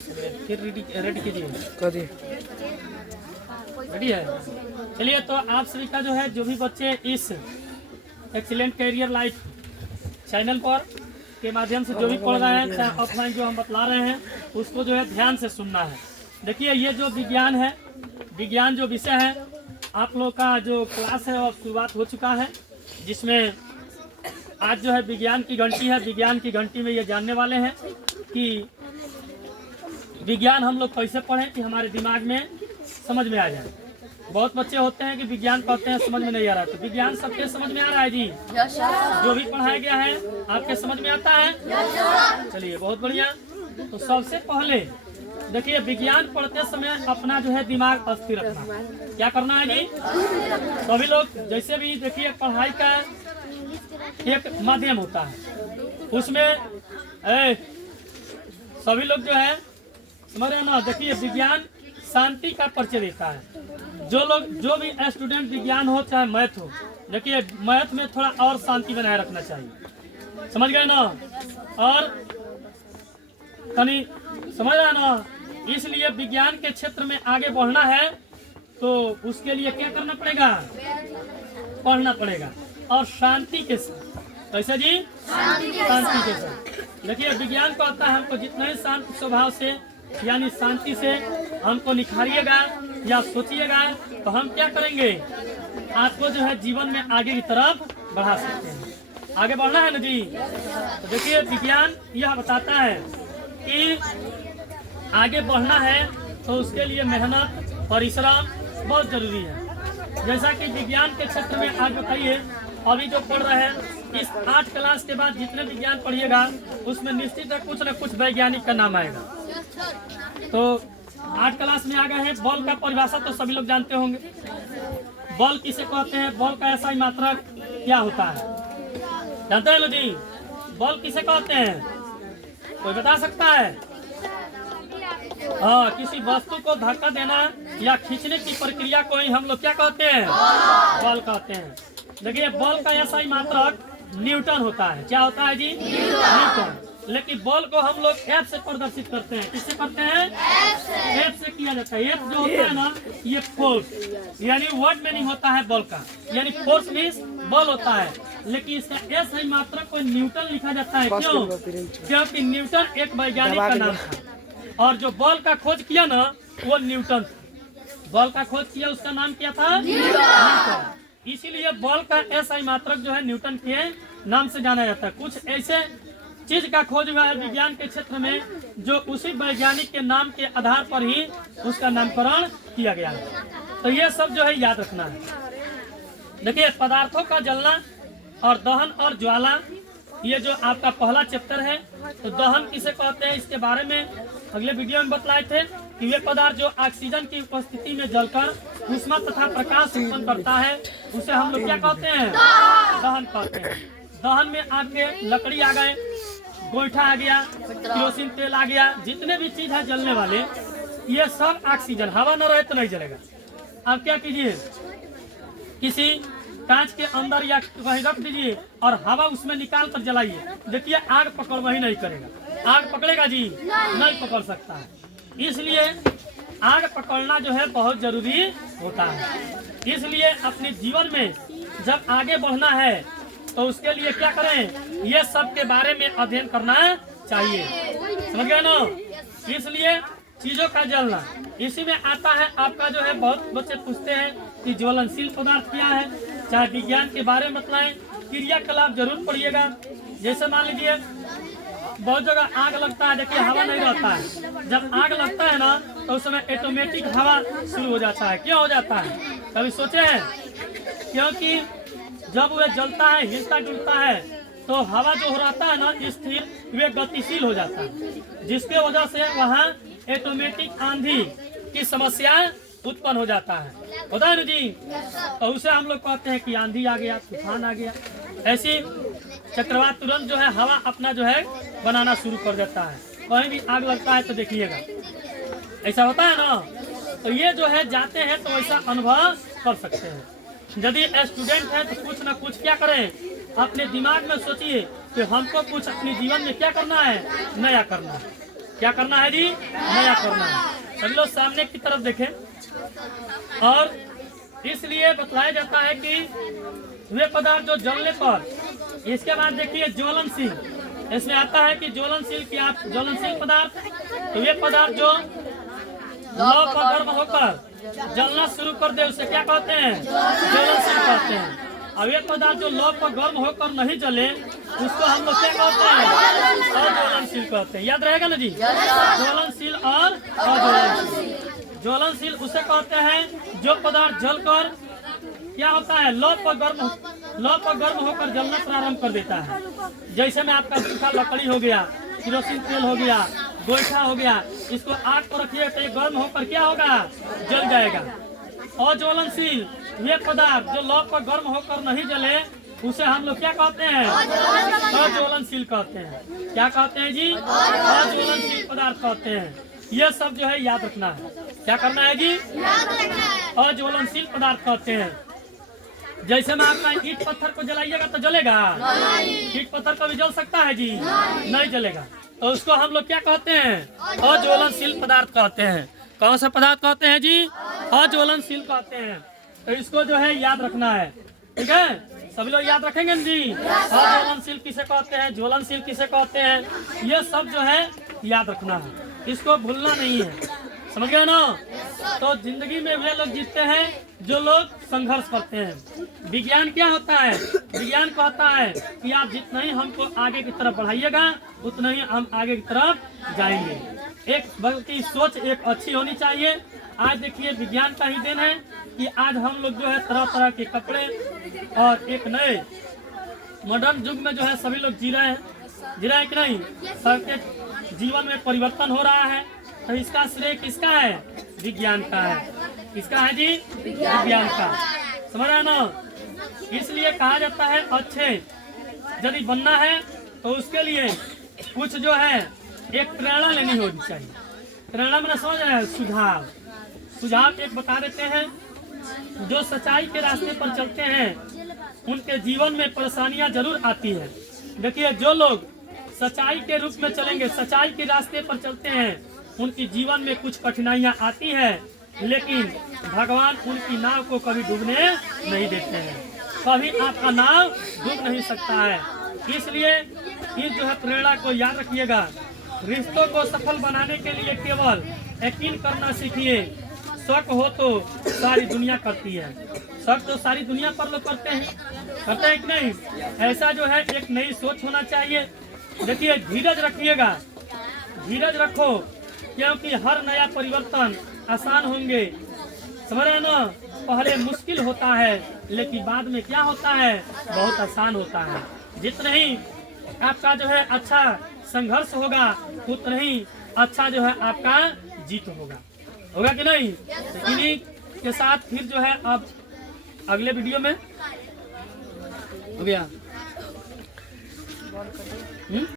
फिर रेडी कीजिए। रेडी है। चलिए, तो आप सभी का जो है, जो भी बच्चे इस एक्सीलेंट कैरियर लाइफ चैनल पर के माध्यम से जो भी पढ़ रहे हैं, चाहे ऑफलाइन जो हम बतला रहे हैं, उसको जो है ध्यान से सुनना है। देखिए, ये जो विज्ञान है, विज्ञान जो विषय है, आप लोग का जो क्लास है वो शुरुआत हो चुका है, जिसमें आज जो है विज्ञान की घंटी है। विज्ञान की घंटी में ये जानने वाले हैं कि विज्ञान हम लोग कैसे पढ़ें कि हमारे दिमाग में समझ में आ जाए। बहुत बच्चे होते हैं कि विज्ञान पढ़ते हैं, समझ में नहीं आ रहा है। तो विज्ञान सबके समझ में आ रहा है जी? जो भी पढ़ाया गया है आपके समझ में आता है? चलिए, बहुत बढ़िया। तो सबसे पहले देखिए, विज्ञान पढ़ते समय अपना जो है दिमाग स्थिर रखना। क्या करना है जी? सभी लोग जैसे भी देखिए, पढ़ाई का एक माध्यम होता है, उसमें सभी लोग जो है समझ रहे हैं ना। देखिए, विज्ञान शांति का परिचय देता है। जो भी स्टूडेंट विज्ञान हो चाहे मैथ हो, देखिए मैथ में थोड़ा और शांति बनाए रखना चाहिए। समझ गए ना? और कहीं समझ रहे ना? इसलिए विज्ञान के क्षेत्र में आगे बढ़ना है तो उसके लिए क्या करना पड़ेगा? पढ़ना पड़ेगा, और शांति के साथ। कैसे जी? शांति के साथ। देखिए, विज्ञान को आता है, हमको जितना ही शांत स्वभाव से यानी शांति से हमको निखारिएगा या सोचिएगा, तो हम क्या करेंगे? आपको जो है जीवन में आगे की तरफ बढ़ा सकते हैं। आगे बढ़ना है ना जी? तो देखिए, विज्ञान यह बताता है कि आगे बढ़ना है तो उसके लिए मेहनत, परिश्रम बहुत जरूरी है। जैसा कि विज्ञान के क्षेत्र में आज बताइए, अभी जो पढ़ रहे हैं, इस 8 क्लास के बाद जितने विज्ञान पढ़िएगा उसमें निश्चित है कुछ न कुछ वैज्ञानिक का नाम आएगा। तो 8 क्लास में आ गए हैं। बॉल का परिभाषा तो सभी लोग जानते होंगे। बॉल किसे कहते हैं? बॉल का ऐसा ही मात्रक क्या होता है? जानते हैं लो जी? बॉल किसे कहते हैं? कोई बता सकता है? हाँ, किसी वस्तु को धक्का देना या खींचने की प्रक्रिया को ही हम लोग क्या कहते हैं? बॉल कहते हैं। देखिए, बॉल का ऐसा ही मात्रक न्यूटन होता है। क्या होता है जी? न्यूटन। लेकिन बॉल को हम लोग एफ से प्रदर्शित करते हैं। किससे करते हैं? एफ से किया जाता है। एफ जो होता है ना, ये फोर्स, यानी वर्ड में नहीं होता है बॉल का, यानी फोर्स मीन्स बॉल होता है। लेकिन इसका एस ही मात्रक को न्यूटन लिखा जाता है। क्यों? क्योंकि न्यूटन एक वैज्ञानिक का नाम था, और जो बॉल का खोज किया ना, वो न्यूटन। बॉल का खोज किया, उसका नाम क्या था? न्यूटन। इसीलिए बॉल का एसआई मात्रक जो है न्यूटन के नाम से जाना जाता है। कुछ ऐसे चीज का खोज हुआ है विज्ञान के क्षेत्र में जो उसी वैज्ञानिक के नाम के आधार पर ही उसका नामकरण किया गया है। तो ये सब जो है याद रखना है। देखिए, पदार्थों का जलना और दहन और ज्वाला, ये जो आपका पहला चैप्टर है। तो दहन किसे कहते हैं, इसके बारे में अगले वीडियो में बतलाए थे कि वे पदार्थ जो ऑक्सीजन की उपस्थिति में जलकर ऊष्मा तथा प्रकाश उत्पन्न करता है, उसे हम लोग क्या कहते हैं? दहन कहते हैं। दहन में आपके लकड़ी आ गए, गोईठा आ गया, केरोसिन तेल आ गया, जितने भी चीज है जलने वाले, ये सब ऑक्सीजन। हवा न रहे तो नहीं जलेगा। आप क्या कीजिए, किसी कांच के अंदर या वहीं रख दीजिए और हवा उसमें निकाल कर जलाइए, देखिए आग पकड़ वही नहीं करेगा। आग पकड़ेगा जी? नहीं पकड़ सकता है। इसलिए आग पकड़ना जो है बहुत जरूरी होता है। इसलिए अपने जीवन में जब आगे बढ़ना है तो उसके लिए क्या करें? ये सब के बारे में अध्ययन करना चाहिए। समझ गए ना? इसलिए चीजों का जलना, इसी में आता है आपका जो है, बहुत बच्चे पूछते हैं कि ज्वलनशील पदार्थ क्या है। चाहे विज्ञान के बारे में बताएं, क्रियाकलाप जरूर पढ़िएगा। जैसे मान लीजिए, बहुत जगह आग लगता है, देखिए हवा नहीं रहता है। जब आग लगता है ना, तो उस समय ऑटोमेटिक हवा शुरू हो जाता है। क्यों हो जाता है? कभी सोचे हैं? क्योंकि जब वह जलता है, हिलता डुलता है, तो हवा जो हो रहता है ना स्थिर, वे गतिशील हो जाता है, जिसके वजह से वहाँ ऑटोमेटिक आंधी की समस्या उत्पन्न हो जाता है। होता है ना जी? तो उसे हम लोग कहते हैं कि आंधी आ गया, तूफान आ गया। ऐसी चक्रवात तुरंत जो है हवा अपना जो है बनाना शुरू कर देता है। कहीं भी आग लगता है तो देखिएगा ऐसा होता है ना। तो ये जो है जाते हैं तो ऐसा अनुभव कर सकते हैं। यदि स्टूडेंट है तो कुछ ना कुछ क्या करें, अपने दिमाग में सोचिए कि हमको कुछ अपने जीवन में क्या करना है, नया करना है। क्या करना है जी? नया करना है। सभी लोग सामने की तरफ देखें। और इसलिए बतलाया जाता है कि वे पदार्थ जो जलने पर, इसके बाद देखिए ज्वलनशील, इसमें आता है कि ज्वलनशील की आप ज्वलनशील पदार्थ, तो वे पदार्थ जो लौ पर गर्म होकर जलना शुरू कर दे उसे क्या कहते हैं? ज्वलनशील कहते हैं। अब ये पदार्थ जो लौ पर गर्म होकर नहीं जले उसको हम लोग क्या कहते हैं? अज्वलनशील कहते हैं। याद रहेगा ना जी? ज्वलनशील और अज्वलनशील। ज्वलनशील उसे कहते हैं जो पदार्थ जलकर क्या होता है? लौ पर गर्म होकर जलना प्रारंभ कर देता है। जैसे में आपका सूखा लकड़ी हो गया, केरोसिन तेल हो गया, गोईठा हो गया, इसको आग पर रखिए तो गर्म होकर क्या होगा? जल जाएगा। अज्वलनशील ये पदार्थ जो लौ पर गर्म होकर नहीं जले उसे हम लोग क्या कहते हैं? अज्वलनशील कहते हैं। क्या कहते हैं जी? अज्वलनशील पदार्थ कहते हैं। ये सब जो है याद रखना है। क्या करना है जी? अज्वलनशील पदार्थ कहते हैं। जैसे में आपका ईंट पत्थर को जलाइएगा तो जलेगा? ईंट पत्थर कभी जल सकता है जी? नहीं जलेगा। तो उसको हम लोग क्या कहते हैं? अज्वलनशील पदार्थ कहते हैं। कौन सा पदार्थ कहते हैं जी? अज्वलनशील कहते हैं। तो इसको जो है याद रखना है। ठीक है, सभी लोग याद रखेंगे जी? अज्वलनशील किसे कहते हैं, ज्वलनशील किसे कहते हैं, ये सब जो है याद रखना है, इसको भूलना नहीं है। समझ गए ना? तो जिंदगी में वे लोग जीतते हैं जो लोग संघर्ष करते हैं। विज्ञान क्या होता है? विज्ञान कहता है कि आप जितना ही हमको आगे की तरफ बढ़ाइएगा उतना ही हम आगे की तरफ जाएंगे। एक बल्कि सोच एक अच्छी होनी चाहिए। आज देखिए विज्ञान का ही देन है कि आज हम लोग जो है तरह तरह के कपड़े और एक नए मॉडर्न युग में जो है सभी लोग जी रहे हैं कि नहीं? सबके जीवन में परिवर्तन हो रहा है। तो इसका श्रेय किसका है? विज्ञान का है। किसका है जी? विज्ञान का। समझ रहे ना? इसलिए कहा जाता है अच्छे यदि बनना है तो उसके लिए कुछ जो है एक प्रेरणा लेनी होनी चाहिए। प्रेरणा मैंने समझ रहे हैं? सुझाव एक बता देते हैं। जो सच्चाई के रास्ते पर चलते हैं उनके जीवन में परेशानियां जरूर आती है। देखिए जो लोग सच्चाई के रूप में चलेंगे, सच्चाई के रास्ते पर चलते हैं, उनके जीवन में कुछ कठिनाइयां आती है, लेकिन भगवान उनकी नाव को कभी डूबने नहीं देते हैं। कभी आपका नाव डूब नहीं सकता है। इसलिए इस जो है प्रेरणा को याद रखिएगा। रिश्तों को सफल बनाने के लिए केवल यकीन करना सीखिए। शक हो तो सारी दुनिया करती है। शक तो सारी दुनिया पर लोग करते हैं कि नहीं? ऐसा जो है एक नई सोच होना चाहिए। देखिए धीरज रखिएगा, धीरज रखो, क्योंकि हर नया परिवर्तन आसान होंगे। समझ रहे ना? पहले मुश्किल होता है लेकिन बाद में क्या होता है? बहुत आसान होता है। जितना ही आपका जो है अच्छा संघर्ष होगा उतना ही अच्छा जो है आपका जीत होगा कि नहीं? तो इन्हीं के साथ फिर जो है अब अगले वीडियो में हो गया।